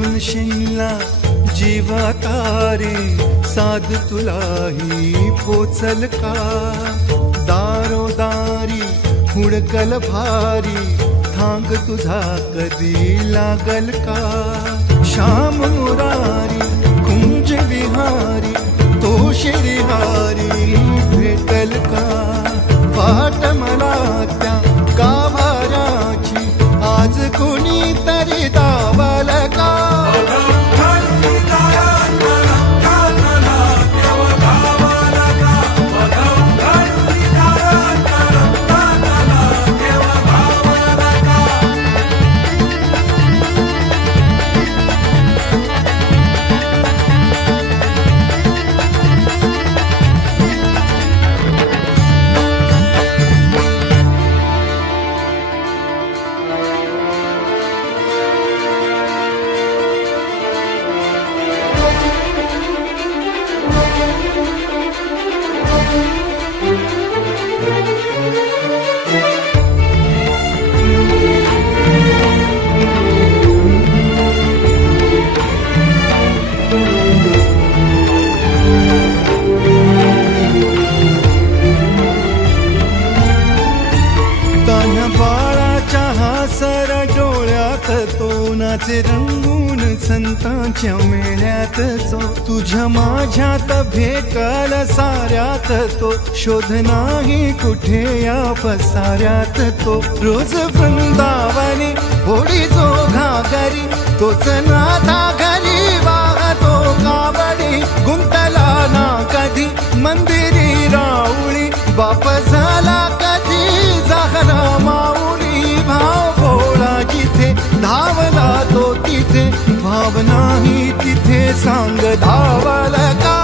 शोधून शिनला जीवा तारे साध तुलाही पोचल का दारोदारी हुडकल भारी थांग तुझा कधी लागल का श्याम मुरारी कुंज विहारी तो श्रीहारी भेटल का वाट मला त्या गाभाऱ्याची आज कोणी तरी दावल का सर डोळ्यात तो नाचे रंगून संतांच्या मेळ्यात जो तुझ्या माझ्यात भेटल साऱ्यात तो शोध नाही कुठे या पसाऱ्यात तो रोज वृंदावनी होडी जो घागरी तोच नाथा घरी वाहतो कावडी गुंतला ना कधी मंदिरी राऊळी बाप झाला कधी जाहरा माऊली भाव भोळा जिथे धावला तो तिथे भाव नाही तिथे सांग धावल का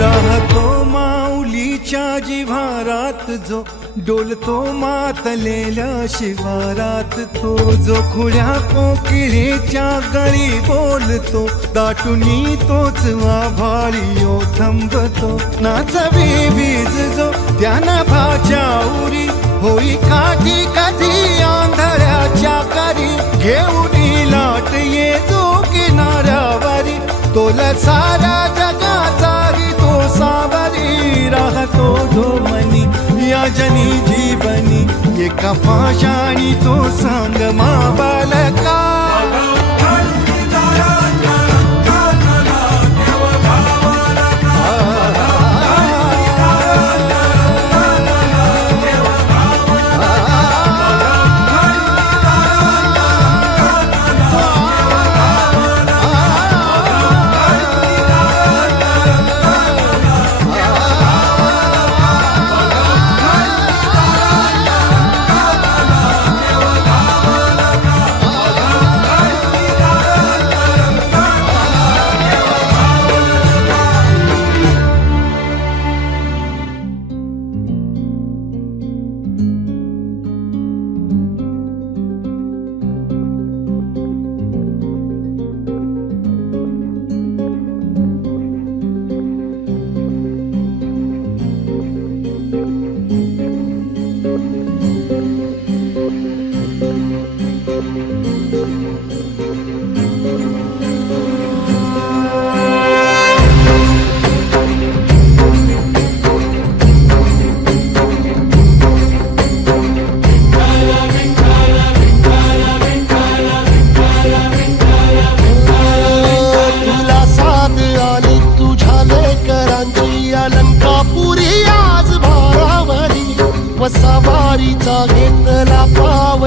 राहतो माऊलीच्या जिव्हारात जो डोलतो मातलेल्या शिवारात तो जो खुळ्या कोकिळेच्या गळी बोलतो दाटुनी तोच आभाळीयो थांबतो नाचवी वीज जो त्यानं भाच्या उरी होई काठी कधी आंधळ्याच्या करी घेऊन लाट ये जो किनाऱ्यावरी तोला सारा जगाचाही तो सावरी राहतो धोमनी या जनी जीवनी एका पाशाणी तो सांग माबालका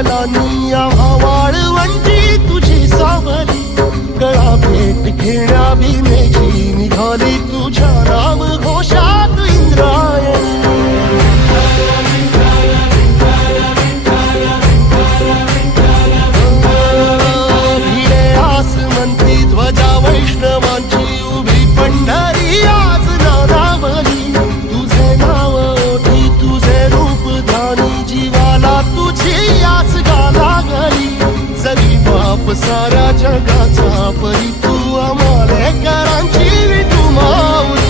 पावलांनी आम्हा वाळवंटी तुझी सावली, गळा भेट घेण्या भीमेची निघाली तुझ्या नाम घोषात इंद्रायणी. भिडे आसमंती ध्वजा वैष्णवांची उभी पंढरी आज नादावली, तुझे नाव ओठी तुझे रूप ध्यानी जीवाला तुझी आस गा लागली. जरी बाप साऱ्या जगाचा परी तू आम्हालेकरांची विठू माऊली.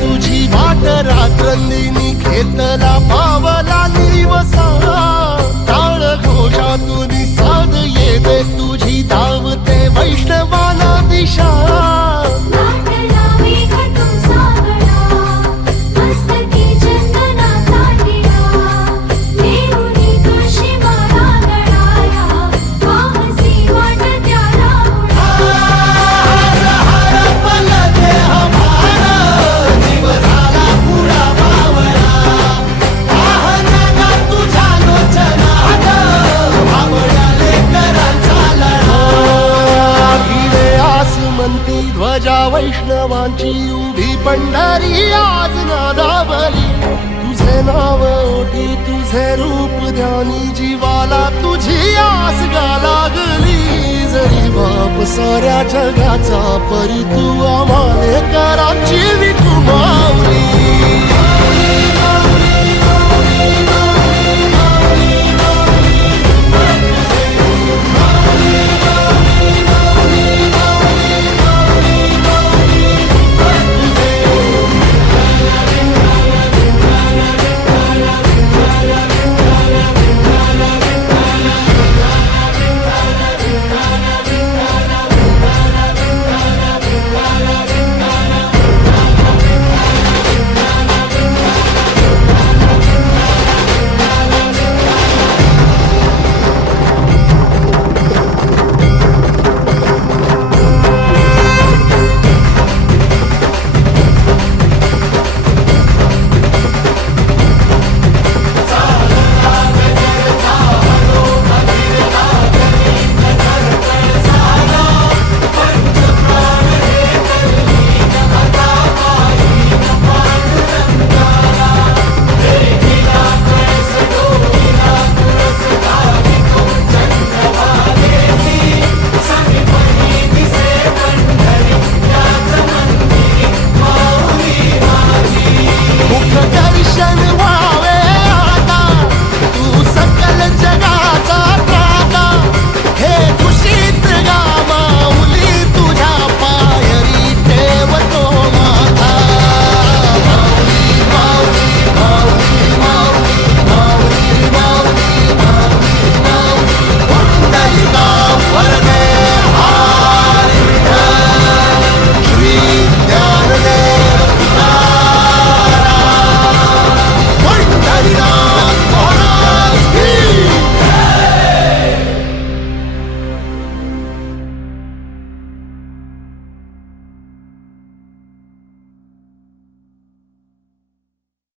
तुझी वाट रात्रंदिनी घेतला पावला दिवसा, टाळ घोषातून साध येते तुझी धावते वैष्णवाला दिशा. ध्वजा वैष्णवांची उभी पंढरी आज नादावली, तुझे नाव ओठी तुझे रूप ध्यानी जीवाला तुझी आस गा लागली. जरी बाप साऱ्या जगाचा परी तू आम्हालेकरांची विठू माऊली.